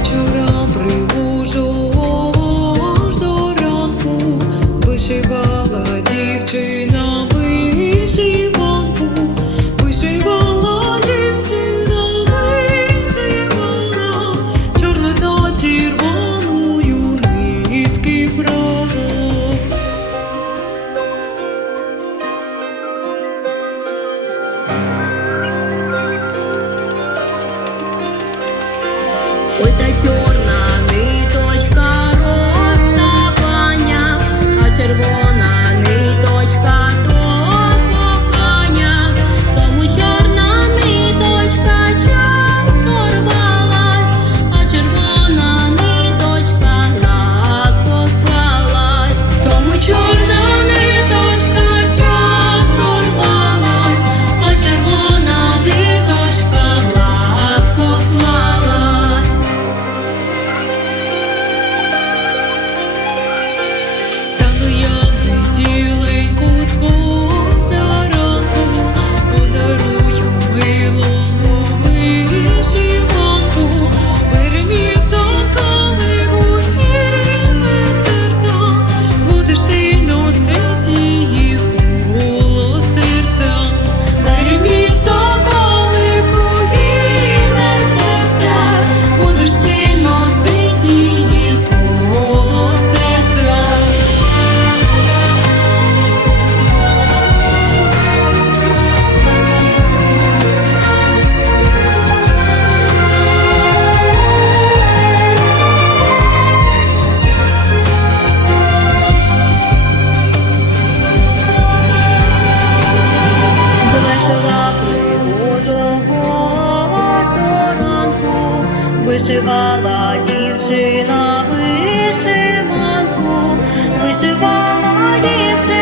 вечора привожу до ранку, вишивала дівчина, вишиванку, вишивала дівчина, вишивала, чорно та червона. your пригожого ж до ранку, вишивала дівчина вишиванку, вишивала дівчина.